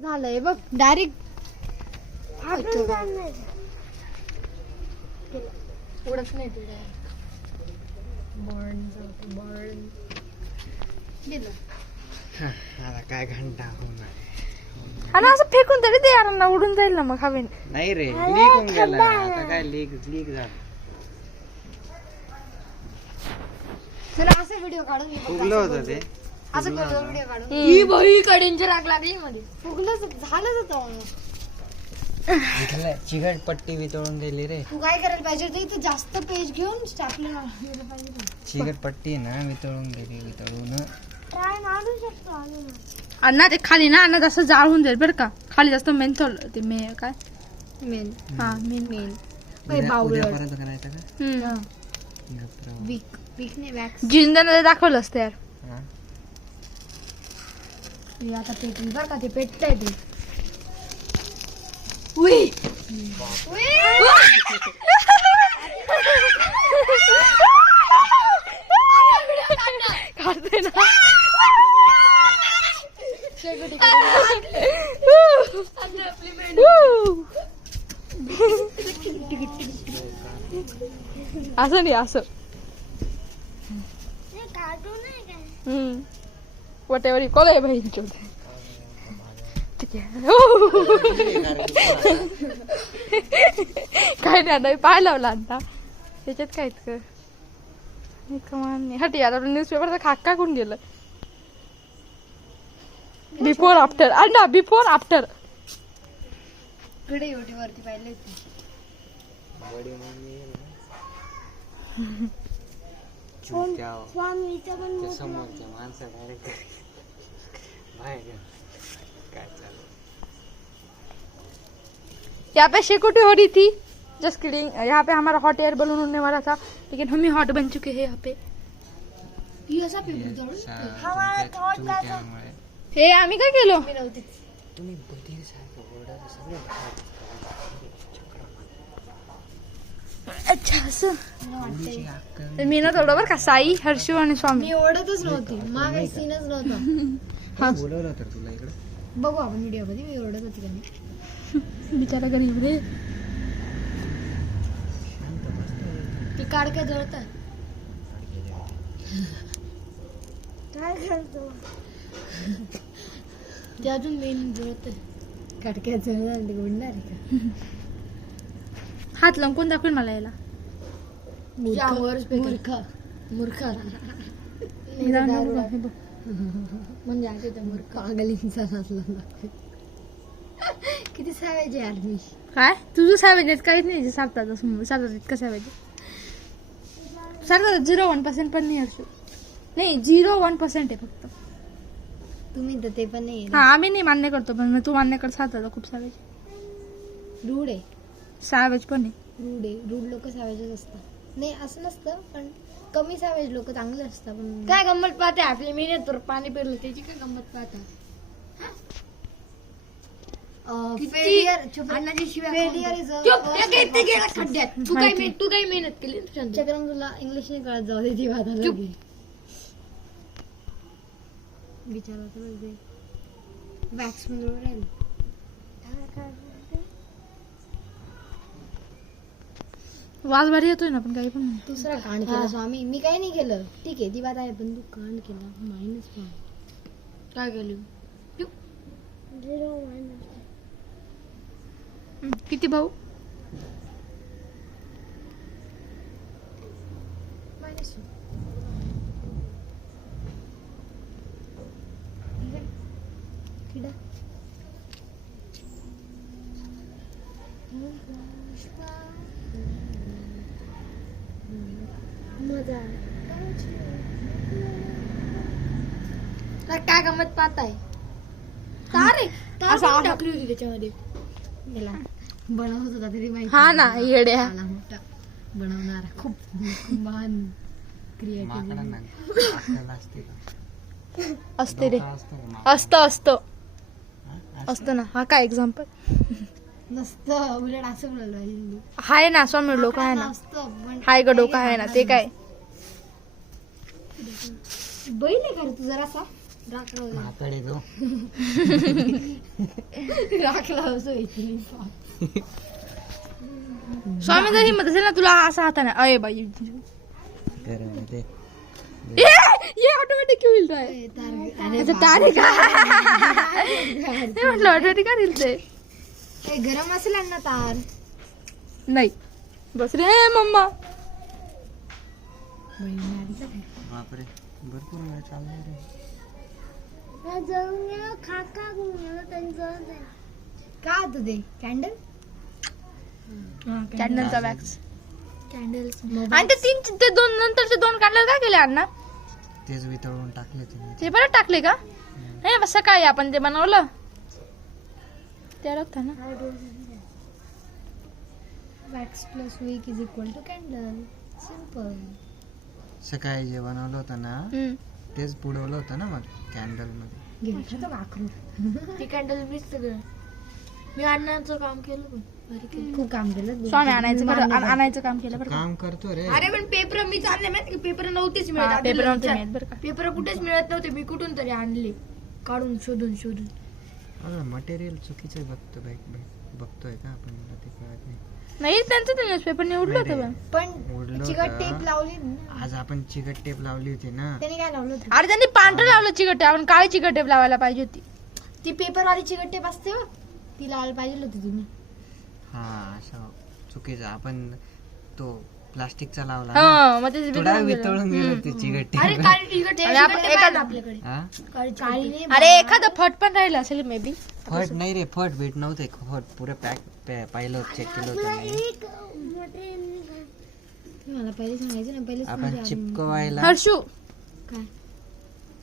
झालंय बघ डायरेक्ट उडत नाही ते आता काय घंटा होणार आणि असं फेकून तरी ते यारांना उडून जाईल ना मग हवेने. नाही रे, लीक होऊन गेला आता. काय लीक झालं. चला असं व्हिडिओ काढून घे. फुगलं होतं ते. असं करून व्हिडिओ काढून ही बाई कडेंची राग लागली मध्ये फुगलंच झालंच होतं. चिकट पट्टी वितळून गेली रे. तू काय करायला पाहिजे होतं इथं जास्त पेज घेऊन स्टॅपलर मारायला पाहिजे. चिकट पट्टी ना वितळून गेली. वितळून ट्राय मारू शकतो अण्णा ते खाली ना अण्णा जास्त जाळ होऊन जाईल बरं का. खाली जास्त मेंथॉल ते काय मेन हा मेन उद्यापर्यंत करायचं का? वीक वीक नाही वॅक्स जिंदाने दाखवलं असतं यार. हा. हे आता पेटली बरं का ते पेटतंय ते. उई काढते ना असं नाही असं वॉट एव्हर यू कॉल आहे भाई काय नाही पाय लावला आता त्याच्यात काय कमान हट यार आपलं न्यूजपेपरचा खाक्का कोण गेलं. बिफोर आफ्टर अण्णा बिफोर आफ्टर कडे युट्यूब वरती पाहिले समोरच्या माणसं डायरेक्ट बाहेर काय चालू. यहाँ पे सिक्योरिटी हो रही थी. Just kidding. यहाँ पे हमारा हॉट एयर बलून उड़ने वाला था लेकिन हम ही हॉट बन चुके हैं यहाँ पे. हे आम्ही काय केलो. तुम्ही बधीर सारखं ओरडा सगळे. अच्छा असं मी ना थोडं बरं का साई हर्षू आणि स्वामी मी ओढतच नव्हती मागे सीनच नव्हता. बोलवलं तर तुला इकडे बघू आपण व्हिडिओ मध्ये मी ओढत होती का नाही. बिचारा गरीब रे. ती काढ काय जळत काय करतो ते अजून मेन जळत काडक्या जळणार उडणार आहे का. हात लावून कोण दाखवेल मला याला. मूर्ख मूर्ख म्हणजे असे ते मूर्ख पागलींचा किती सावायचे यार मी. काय तुझं सॅवेज काहीच नाही सापतात सापतात इतकं सॅवेज सापतात 0.1% पण नाही हर्षू. नाही 0.1% आहे फक्त. तुम्ही तर ते पण नाही हा आम्ही नाही मान्य करतो पण तू मान्य कर सापतात खूप सॅवेज. रूढ आहे सॅवेज पण आहे. रूढ आहे. रूढ लोक सॅवेजच असतात. नाही असं नसतं पण कमी सॅवेज लोक चांगले असतात. पण काय गंमत पाहते आपली मेहनत तर पाणी पिरलं त्याची काय गंमत पाहता. तू काय मेहनत केली चक्रम तुला इंग्लिश नाही कळत जाऊ दे ती वादा विचार वॅक्स मध्ये राहील. वाज भारी येतोय ना पण काही पण नाही. दुसरा कांड केला स्वामी. मी काही नाही केलं ठीक आहे ती बात आहे पण तू कांड केला मायनस काय केलं. किती भाऊ. मायनस किडा मजा काय गमत पाहताय. तारे तार टाकली होती त्याच्यामध्ये बनवत होता तरी माहिती. हा ना येड्या मोठा बनवणार खूप महान क्रिएटिव्ह असते रे. असतं असतं ना. हा काय एक्झाम्पल नसतं उलट असं म्हणायला पाहिजे. हाय ना स्वामी डोकं आहे ना. असतं हाय ग डोकं आहे ना ते काय बैल आहे का रे तू जरासा राखला माकडे तो स्वामी जर हिंमत असेल ना तुला असा हाताने अय बाई गरम ते ये ऑटोमॅटिक होईल तो आहे. अच्छा, तारे का ते म्हटलं ऑटोमॅटिक का रील ते गरम असेल ना तार. नाही बस रे मम्मा. बापरे भरपूर वेळ चालणार रे. का होतं ते कॅन्डल कॅन्डलचा वॅक्स कॅन्डल्स आणि ते दोन नंतरचे 2 कॅन्डल काय केले अण्णा? तेच वितळून टाकले तुम्ही. ते परत टाकले का? नाही बस सकाळी आपण ते बनवलं ते होतं ना. Wax plus wick is equal to candle. Simple. सकाळी जे बनवलं होतं ना तेच बुडवलं होतं ना मग कॅन्डल मध्ये. घेतलं वाकरू ते कॅन्डल मीच सगळं मी अण्णांचं काम केलं पण खूप काम केलं. स्वामी आणायचं काम केलं बरं का. काम करतो रे. अरे पण पेपर मी आणले माहिती पेपर नव्हतेच हा, मिळत. पेपर नव्हते मिळत बरं का. पेपर कुठेच मिळत नव्हते. मी कुठून तरी आणले काढून शोधून. मटेरियल चुकीचं बघतोय का आपण, मला ते कळत नाही. नाही त्यांचं ते न्यूजपेपर निवडलं होतं पण उडलं पण चिकट होतं. टेप लावली ना. आज आपण चिकट टेप लावली होती ना. त्याने काय लावलं होतं अरे त्यांनी पांढरं लावलं चिकट आपण काळी चिकट टेप लावायला पाहिजे होती. ती पेपर वाली चिकट टेप असते बघ ती लावायला पाहिजे होती तुम्ही. हा असं चुकीचं आपण तो प्लास्टिकचा लावला हा मग ते थोडा वितळून गेलं ते चिकट अरे टेप. काळी चिकट टेप अरे आपण चिकट टेप आहे एखादं- ना आपल्याकडे. हा काळी नाही. अरे एखादं फट पण राहिलं असेल मे बी. फट नाही रे, फट भेट नव्हते. फट पुरे पॅक पाहिलं चेक केलं होतं मी. मला पहिले सांगायचं ना पहिले आपण चिपकवायला हर्षू काय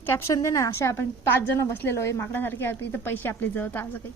कॅप्शन दे ना. असे आपण 5 जण बसलेलो आहे माकडासारखे इथं पैसे आपले जवळ असं काही